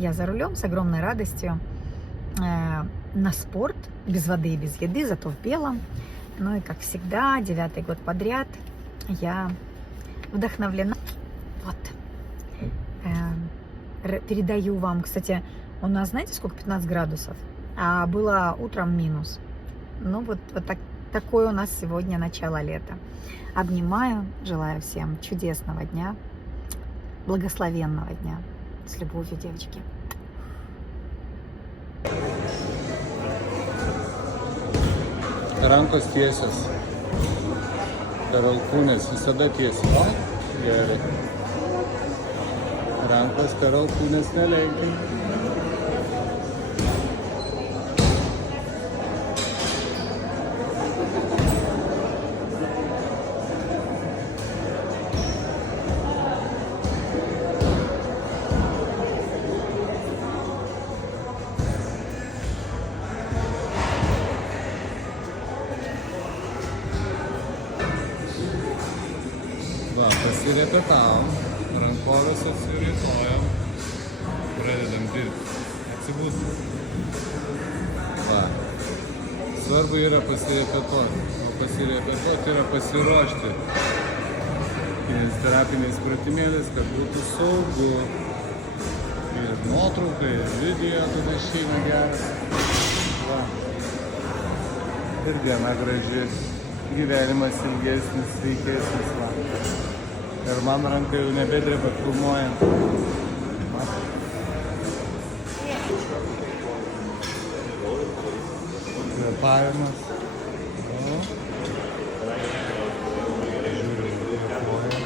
я за рулем с огромной радостью на спорт, без воды и без еды, зато в белом. Ну и как всегда, 9-й год подряд я вдохновлена. Вот. Передаю вам, кстати, у нас, знаете, сколько? 15 градусов. А было утром минус. Ну вот такое у нас сегодня начало лета. Обнимаю, желаю всем чудесного дня, благословенного дня. С любовью, девочки. Rankos tiesios. Per alkūnės visada tiesios. Gerai. Rankos per alkūnės nelenkiai. Va, pasirepetavom, rankovės atsiritojom, pradedam dirbti, atsibūsim. Va, svarbu yra pasirepetuoti, o pasirepetuoti yra pasiruošti kineziterapiniais pratimėliais, kad būtų saugu. Ir nuotraukai, ir video tada išeina geras. Va, ir diena graži. Gyvenimas ilgesnis, sveikesnis, va. Ir man ranka jau nebedreba filmuojant. Kvėpavimas. Žiūriu, kvėpuoju.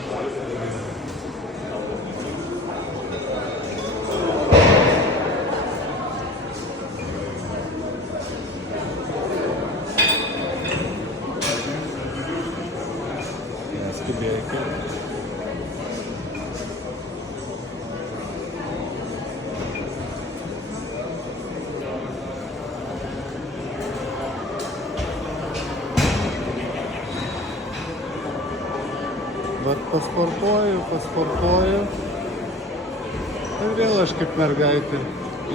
Skubėkit. Bet pasportuoju. Ir vėl aš kaip mergaitė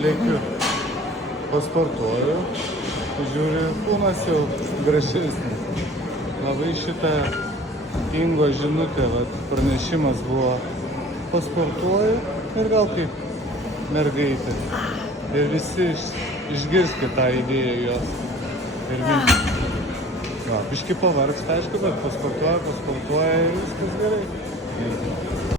lėkiu. Pasportuoju. Žiūriu, kūnas jau gražesnis. Labai šitą Ingo žinutė, pranešimas buvo, pasportuoju ir gal kaip mergaitė. Ir visi išgirskit tą idėją jos. Ir biški pavargsta, aišku, bet pasportuoja ir viskas gerai.